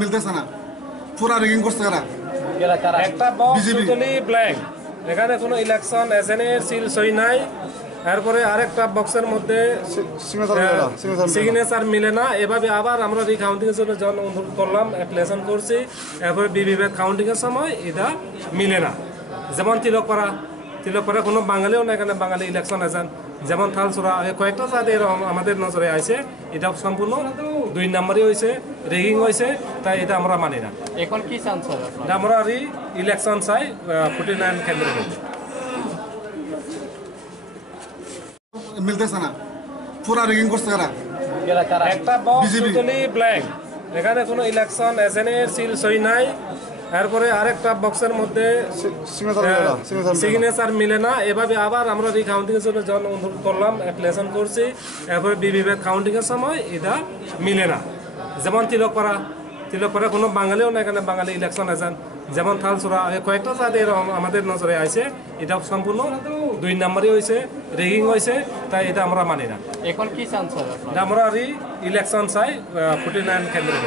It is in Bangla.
মিলতেছে না, পুরা রিগিং করছে কারা একটা বক্স টোটালি ব্ল্যাঙ্ক, এখানে কোনো ইলেকশন এজেন্টের সিল সই নাই। এরপরে আরেকটা বক্সের মধ্যে সিগনেচার মিলে না। এভাবে আবার আমরা রিকাউন্টিং এর জন্য অনুরোধ করলাম, অ্যাপ্লিকেশন করছি। এরপরে বিবিপ্যাট কাউন্টিং এর সময় এটা মিলে না। যেমন তিলকপাড়া কোনো বাঙালিও না, এখানে বাঙালি ইলেকশন এজেন্ট যেমন থালসুরা কয়েকটা জাতি আমাদের নজরে আছে। এটা সম্পূর্ণ 2 নম্বরই হয়েছে, রেগিং হয়েছে, তাই এটা আমরা মানি না। এখন কি চান স্যার? আমরা ইলেকশন চাই 49 কেন্দ্রে মিলতেছে না, পুরা রিগিং করছে কারা একটা বক্স টোটালি ব্ল্যাঙ্ক, এখানে কোনো ইলেকশন এজেন্টের সিল সই নাই। এরপরে আরেকটা বক্সের মধ্যে সিগনেচার মিলে না। এভাবে আবার আমরা রিকাউন্টিং এর জন্য অনুরোধ করলাম, অ্যাপ্লিকেশন করছি। এরপরে বিবিপ্যাট কাউন্টিং এর সময় এটা মিলে না। যেমন তিলকপাড়া কোনো বাঙালিও না, এখানে বাঙালি ইলেকশন এজেন্ট যেমন থালসুরা কয়েকটা জাতি আমাদের নজরে আছে। এটা সম্পূর্ণ 2 নম্বরই হয়েছে, রেগিং হয়েছে, তাই এটা আমরা মানি না। এখন কি চান স্যার? আমরা ইলেকশন চাই 49 কেন্দ্রে